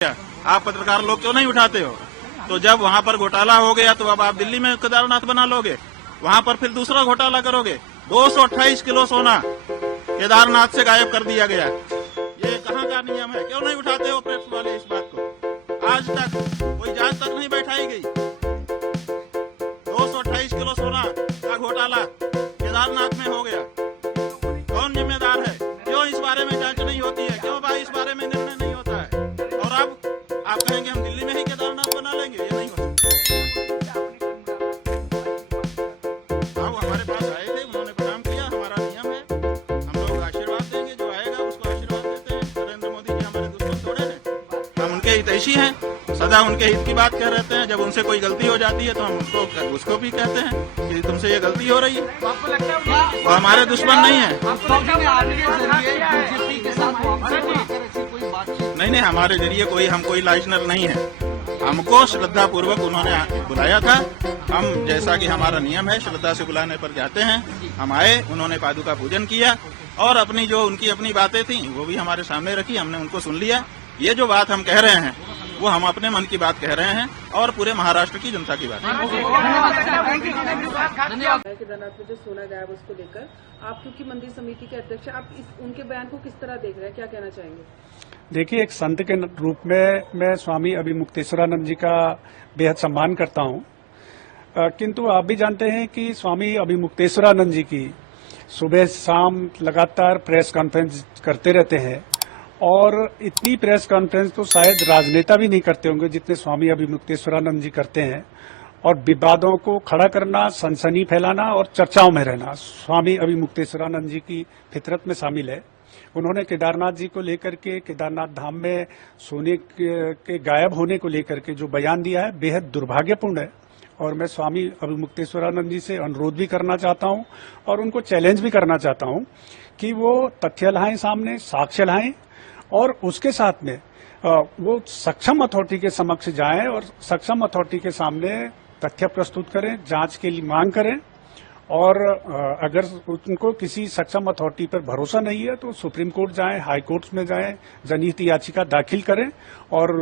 आप पत्रकार लोग क्यों नहीं उठाते हो? तो जब वहाँ पर घोटाला हो गया तो अब आप दिल्ली में केदारनाथ बना लोगे, वहाँ पर फिर दूसरा घोटाला करोगे। 228 किलो सोना केदारनाथ से गायब कर दिया गया। ये कहाँ का नियम है? क्यों नहीं उठाते हो प्रेस वाले इस बात को? आज तक कोई जांच तक नहीं बैठाई गई। 228 किलो सोना का घोटाला केदारनाथ में हो गया। कौन जिम्मेदार है? क्यों इस बारे में जांच नहीं होती है? क्यों भाई इस बारे में निर्णय नहीं होता है? और अब आप कहेंगे हम दिल्ली में ही केदारनाथ बना लेंगे, ये नहीं हो सकता। हाँ, वो हमारे पास आए थे, उन्होंने प्रणाम किया, हमारा नियम है, हम लोग आशीर्वाद देंगे, जो आएगा उसको आशीर्वाद देते हैं। नरेंद्र मोदी जी हमारे दुश्मन थोड़े हैं, हम उनके हितैषी हैं, सदा उनके हित की बात कह रहते हैं। जब उनसे कोई गलती हो जाती है तो हम उसको भी कहते हैं कि तुमसे ये गलती हो रही है। वो हमारे दुश्मन नहीं है। नहीं, हमारे जरिए कोई लाइजनर नहीं है। हमको श्रद्धा पूर्वक उन्होंने बुलाया था। हम, जैसा कि हमारा नियम है, श्रद्धा से बुलाने पर जाते हैं। हम आए, उन्होंने पादुका पूजन किया और अपनी जो उनकी अपनी बातें थी वो भी हमारे सामने रखी, हमने उनको सुन लिया। ये जो बात हम कह रहे हैं वो हम अपने मन की बात कह रहे हैं और पूरे महाराष्ट्र की जनता की बात। केदारनाथ में जो सोना गायब उसको लेकर आप, क्योंकि मंदिर समिति के अध्यक्ष, आप उनके बयान को किस तरह देख रहे हैं, क्या कहना चाहेंगे? देखिए, एक संत के रूप में मैं स्वामी अभिमुक्तेश्वरानंद जी का बेहद सम्मान करता हूं, किंतु आप भी जानते हैं कि स्वामी अभिमुक्तेश्वरानंद जी की सुबह शाम लगातार प्रेस कॉन्फ्रेंस करते रहते हैं और इतनी प्रेस कॉन्फ्रेंस तो शायद राजनेता भी नहीं करते होंगे जितने स्वामी अभिमुक्तेश्वरानंद जी करते हैं। और विवादों को खड़ा करना, सनसनी फैलाना और चर्चाओं में रहना स्वामी अभिमुक्तेश्वरानंद जी की फितरत में शामिल है। उन्होंने केदारनाथ जी को लेकर के, केदारनाथ धाम में सोने के गायब होने को लेकर के जो बयान दिया है बेहद दुर्भाग्यपूर्ण है। और मैं स्वामी अभिमुक्तेश्वरानंद जी से अनुरोध भी करना चाहता हूं और उनको चैलेंज भी करना चाहता हूं कि वो तथ्य लाएं सामने, साक्ष्य लाएं और उसके साथ में वो सक्षम अथॉरिटी के समक्ष जाएं और सक्षम अथॉरिटी के सामने तथ्य प्रस्तुत करें, जांच के लिए मांग करें। और अगर उनको किसी सक्षम अथॉरिटी पर भरोसा नहीं है तो सुप्रीम कोर्ट जाएं, हाई कोर्ट में जाएं, जनहित याचिका दाखिल करें और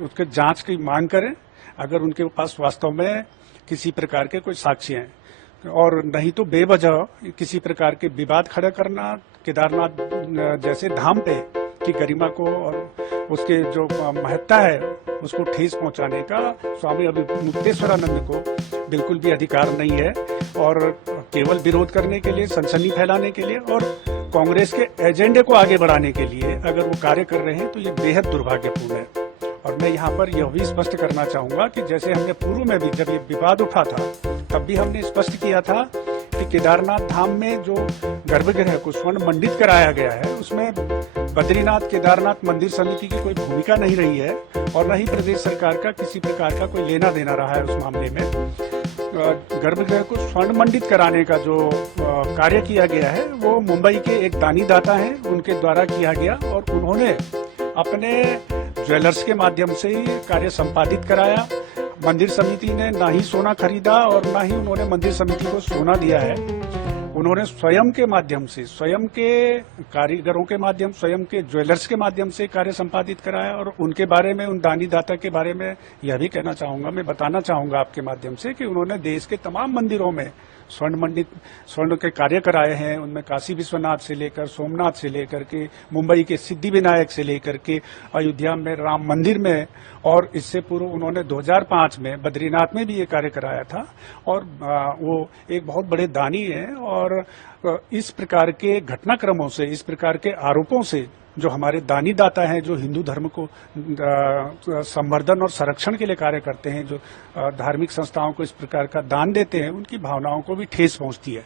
उसके जांच की मांग करें अगर उनके पास वास्तव में किसी प्रकार के कोई साक्ष्य हैं। और नहीं तो बेवजह किसी प्रकार के विवाद खड़ा करना, केदारनाथ जैसे धाम पे की गरिमा को और उसके जो महत्ता है उसको ठेस पहुंचाने का स्वामी अभिमुक्तेश्वरानंद को बिल्कुल भी अधिकार नहीं है। और केवल विरोध करने के लिए, सनसनी फैलाने के लिए और कांग्रेस के एजेंडे को आगे बढ़ाने के लिए अगर वो कार्य कर रहे हैं तो ये बेहद दुर्भाग्यपूर्ण है। और मैं यहाँ पर यह भी स्पष्ट करना चाहूंगा कि जैसे हमने पूर्व में भी जब ये विवाद उठा था तब भी हमने स्पष्ट किया था कि केदारनाथ धाम में जो गर्भगृह को स्वर्ण मंडित कराया गया है उसमें बद्रीनाथ केदारनाथ मंदिर समिति की कोई भूमिका नहीं रही है और न ही प्रदेश सरकार का किसी प्रकार का कोई लेना देना रहा है उस मामले में। गर्भगृह को स्वर्ण मंडित कराने का जो कार्य किया गया है वो मुंबई के एक दानी दाता हैं, उनके द्वारा किया गया और उन्होंने अपने ज्वेलर्स के माध्यम से ही कार्य संपादित कराया। मंदिर समिति ने ना ही सोना खरीदा और ना ही उन्होंने मंदिर समिति को सोना दिया है। उन्होंने स्वयं के माध्यम से, स्वयं के कारीगरों के माध्यम, स्वयं के ज्वेलर्स के माध्यम से कार्य संपादित कराया। और उनके बारे में, उन दानी दाता के बारे में यह भी कहना चाहूंगा, मैं बताना चाहूंगा आपके माध्यम से कि उन्होंने देश के तमाम मंदिरों में स्वर्ण के कार्य कराए हैं। उनमें काशी विश्वनाथ से लेकर, सोमनाथ से लेकर के, मुंबई के सिद्धि विनायक से लेकर के, अयोध्या में राम मंदिर में, और इससे पूर्व उन्होंने 2005 में बद्रीनाथ में भी ये कार्य कराया था। और वो एक बहुत बड़े दानी हैं और इस प्रकार के घटनाक्रमों से, इस प्रकार के आरोपों से जो हमारे दानी दाता हैं, जो हिंदू धर्म को संवर्धन और संरक्षण के लिए कार्य करते हैं, जो धार्मिक संस्थाओं को इस प्रकार का दान देते हैं, उनकी भावनाओं को भी ठेस पहुंचती है।